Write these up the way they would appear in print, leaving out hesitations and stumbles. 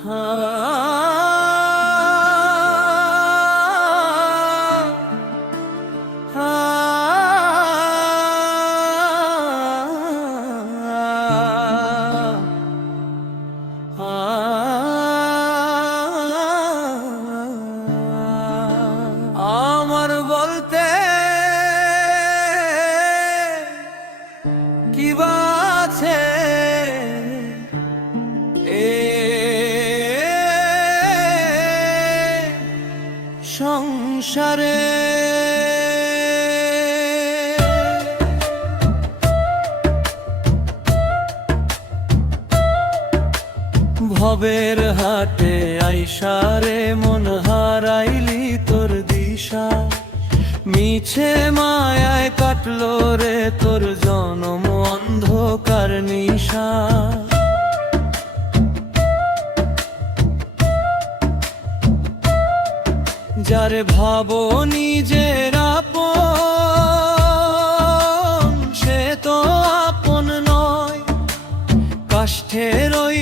আমার বলতে কি বা আছে সংসারে, ভবের হাটে আইসারে মন হারাইলি তোর দিশা, মিছে মায়ায় কাটলো রে তোর জনম অন্ধকার নিশা। যারে ভাবো নিজের আপন সে তো আপন নয়, কাষ্ঠের ওই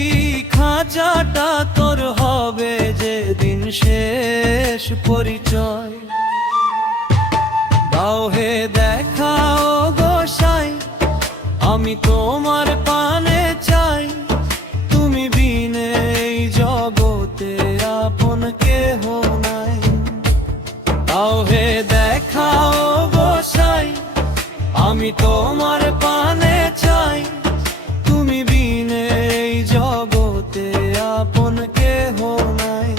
খাঁচাটা তোর হবে যেদিন শেষ পরিচয়। দাও হে দেখাও গোসাই আমি তোমার পানে চাই, তুমি বিনে এই জগতে আপন কেহ নাই। দাও হে দেখাও গোসাই আমি তোমার পানে চাই, তুমি বিনে এই জগতে আপন কেহ নাই।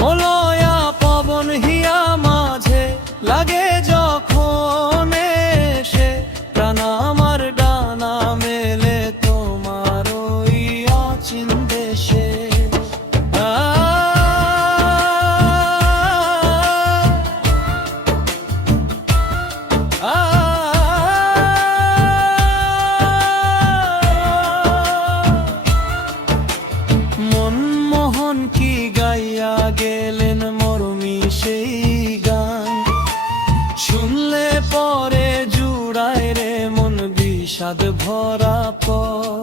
মলয়া পবন হিয়া মাঝে লাগে যখন এসে, প্রাণ আমার ডানা মেলে তোমার ওই অচিন দেশে। মনমোহন কি গাইয়া গেলেন মরমি সেই গান, শুনলে পরে জুড়ায় রে মন বিষাদ ভরা পর।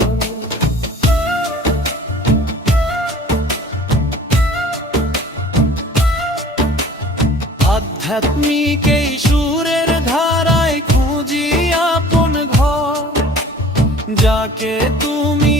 আধ্যাত্মিক এই সুরের ধারায় খুঁজি আপন ঘর, যাকে তুমি